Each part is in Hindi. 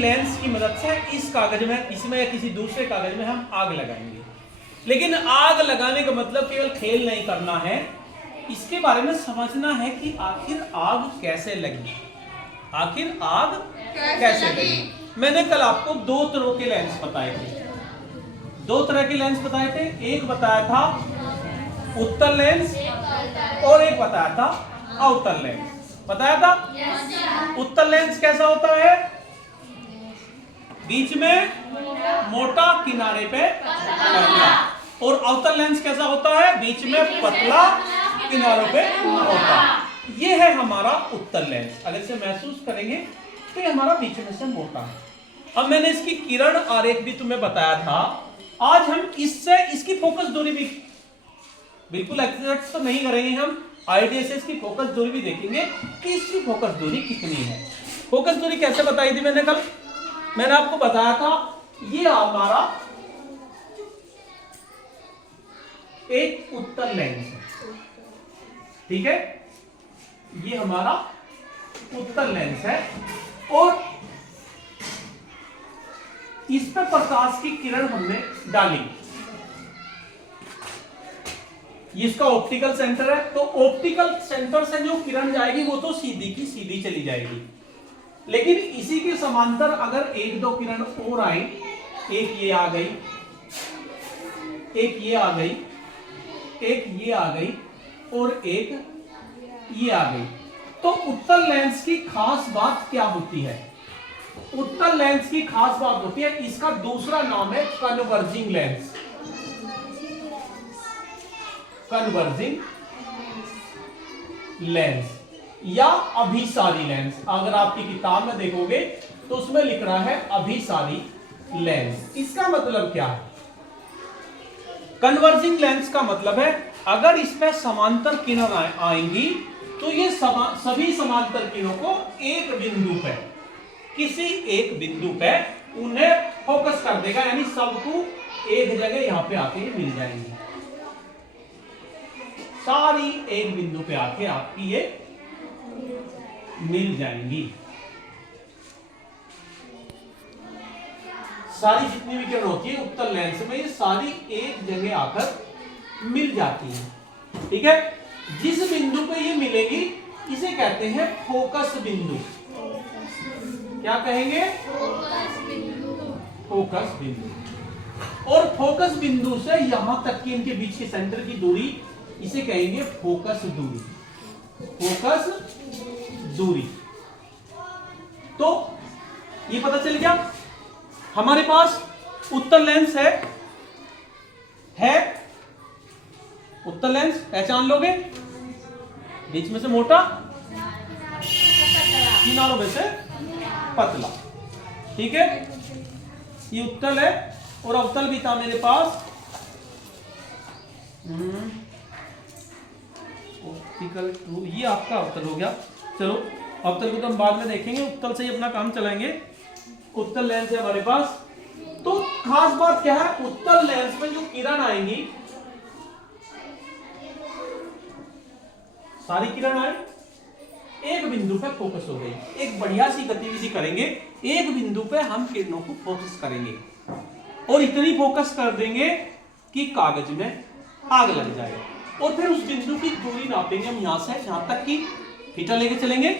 लेंस की मदद से इस कागज में, इसमें या किसी दूसरे कागज में हम आग लगाएंगे। लेकिन आग लगाने का मतलब केवल खेल नहीं करना है, इसके बारे में समझना है कि आखिर आग कैसे लगी, आखिर आग कैसे लगी। मैंने कल आपको दो तरह के लेंस बताए थे, दो तरह के लेंस बताए थे। एक बताया था उत्तल लेंस और एक बताया था अवतल लेंस। बताया था उत्तल लेंस कैसा होता है, बीच में मोटा, किनारे पे पतला। और अवतल लेंस कैसा होता है, बीच में पतला, किनारों पे मोटा। ये है हमारा उत्तल लेंस। अगर इसे महसूस करेंगे तो ये हमारा बीच में से मोटा है। अब मैंने इसकी किरण आरेख भी तुम्हें बताया था। आज हम इससे इसकी फोकस दूरी भी बिल्कुल एग्जैक्ट तो नहीं करेंगे, हम आईडिया से इसकी फोकस दूरी भी देखेंगे कि इसकी फोकस दूरी कितनी है। फोकस दूरी कैसे बताई थी मैंने कल? मैंने आपको बताया था ये हमारा एक उत्तल लेंस है, ठीक है, ये हमारा उत्तल लेंस है और इस पर प्रकाश की किरण हमने डाली। ये इसका ऑप्टिकल सेंटर है, तो ऑप्टिकल सेंटर से जो किरण जाएगी वो तो सीधी की सीधी चली जाएगी। लेकिन इसी के समांतर अगर एक दो किरण और आई, एक ये आ गई, एक ये आ गई, एक ये आ गई और एक ये आ गई, तो उत्तल लेंस की खास बात क्या होती है? उत्तल लेंस की खास बात होती है, इसका दूसरा नाम है कन्वर्जिंग लेंस। कन्वर्जिंग लेंस या अभिसारी लेंस। अगर आपकी किताब में देखोगे तो उसमें लिख रहा है अभिसारी लेंस। इसका मतलब क्या है? कन्वर्जिंग लेंस का मतलब है अगर इसमें समांतर किरण आएंगी तो ये सभी समांतर किरणों को एक बिंदु पे, किसी एक बिंदु पे उन्हें फोकस कर देगा, यानी सबको एक जगह यहां पे आके मिल जाएंगी, सारी एक बिंदु पे आके आपकी ये मिल जाएंगी। सारी जितनी भी किरण होती है उत्तल लेंस में, ये सारी एक जगह आकर मिल जाती है, ठीक है। जिस बिंदु पे ये मिलेगी इसे कहते हैं फोकस बिंदु। क्या कहेंगे? फोकस बिंदु। और फोकस बिंदु से यहां तक की इनके बीच के सेंटर की दूरी, इसे कहेंगे फोकस दूरी। फोकस दूरी। तो ये पता चल गया, हमारे पास उत्तल लेंस है उत्तल लेंस पहचान लोगे, बीच में से मोटा, किनारों में से पतला, ठीक है। ये उत्तल है और अवतल भी था मेरे पास। ऑप्टिकल टू, ये आपका अवतल हो गया। चलो अवतल को तो हम बाद में देखेंगे, उत्तल से ही अपना काम चलाएंगे। उत्तल लेंस है हमारे पास। तो खास बात क्या है, उत्तल लेंस में जो किरण आएंगी, सारी किरण आए, एक बिंदु पे फोकस हो गई। एक बढ़िया सी गतिविधि करेंगे, एक बिंदु पे हम किरणों को फोकस करेंगे और इतनी फोकस कर देंगे कि कागज में आग लग जाए। और फिर उस बिंदु की दूरी नापेंगे हम, यहां से यहां तक की फीता लेके चलेंगे,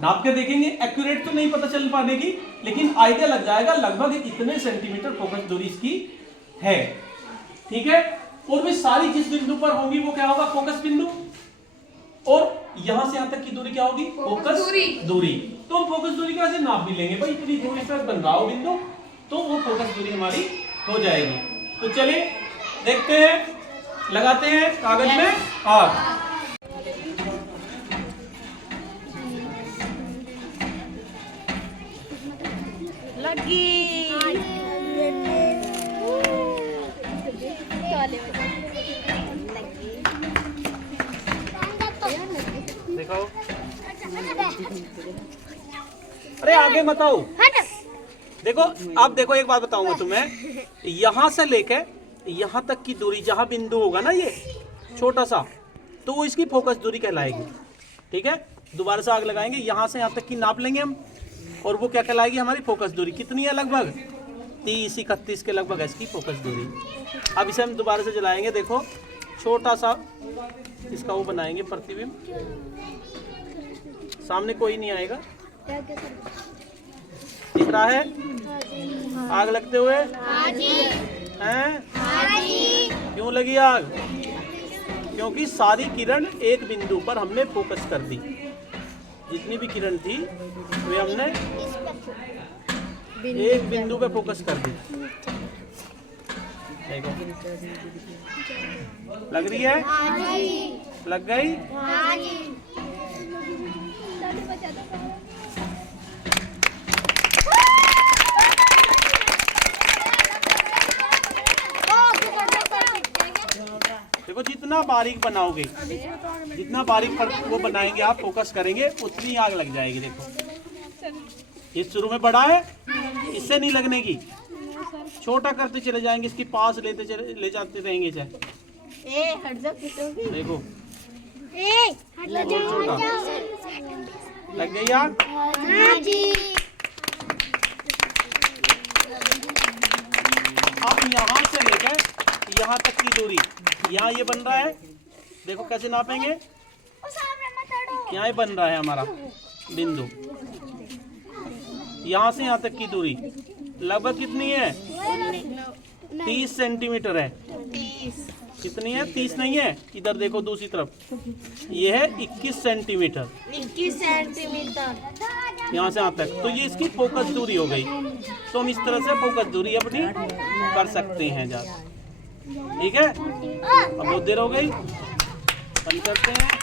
नाप के देखेंगे। एक्यूरेट तो नहीं पता चल पाने की, लेकिन आइडिया लग जाएगा लगभग इतने सेंटीमीटर फोकस दूरी इसकी है, ठीक है। और वे सारी जिस बिंदु पर होंगी वो क्या होगा? फोकस बिंदु। और यहां से यहां तक की दूरी क्या होगी? फोकस दूरी। तो हम फोकस दूरी कैसे नाप भी लेंगे भाई, इतनी दूरी पर बन रहा हो बिंदु, तो वो फोकस दूरी हमारी हो जाएगी। तो चलिए देखते हैं, लगाते हैं कागज में आग। लगी। देखो, अरे आगे मत आओ। देखो आप देखो, एक बात बताऊंगा तुम्हें, यहां से लेके यहां तक की दूरी, जहां बिंदु होगा ना ये छोटा सा, तो वो इसकी फोकस दूरी कहलाएगी, ठीक है। दोबारा से आग लगाएंगे, यहां से यहां तक की नाप लेंगे हम, और वो क्या कहलाएगी हमारी फोकस दूरी। कितनी है? लगभग 30-31 के लगभग है इसकी फोकस दूरी। अब इसे हम दोबारा से जलाएंगे। देखो छोटा सा इसका वो बनाएंगे प्रतिबिंब, सामने कोई नहीं आएगा। दिख रहा है आग लगते हुए? हैं? क्यों लगी आग? क्योंकि सारी किरण एक बिंदु पर हमने फोकस कर दी। जितनी भी किरण थी वे हमने एक बिंदु पे फोकस कर दी। देखो लग रही है? लग गई? देखो जितना बारीक बनाओगे, जितना बारीक वो बनाएंगे आप, फोकस करेंगे, उतनी आग लग जाएगी। देखो ये शुरू में बड़ा है, इससे नहीं लगने की, छोटा करते चले जाएंगे, इसकी पास ले जाते रहेंगे चाहे। देखो छोटा लग गई आग। अब यहाँ से लेकर यहाँ तक की दूरी, यहाँ ये बन रहा है, देखो कैसे नापेंगे। यहाँ ये बन रहा है हमारा बिंदु, यहाँ से यहाँ तक की दूरी लगभग कितनी है? 30 सेंटीमीटर है। कितनी है? 30 नहीं है, इधर देखो दूसरी तरफ, ये है 21 सेंटीमीटर। 21 सेंटीमीटर यहाँ से यहाँ तक, तो ये इसकी फोकस दूरी हो गई। तो हम इस तरह से फोकस दूरी अपनी कर सकते हैं। ठीक है, अब बहुत देर हो गई, बंद करते हैं।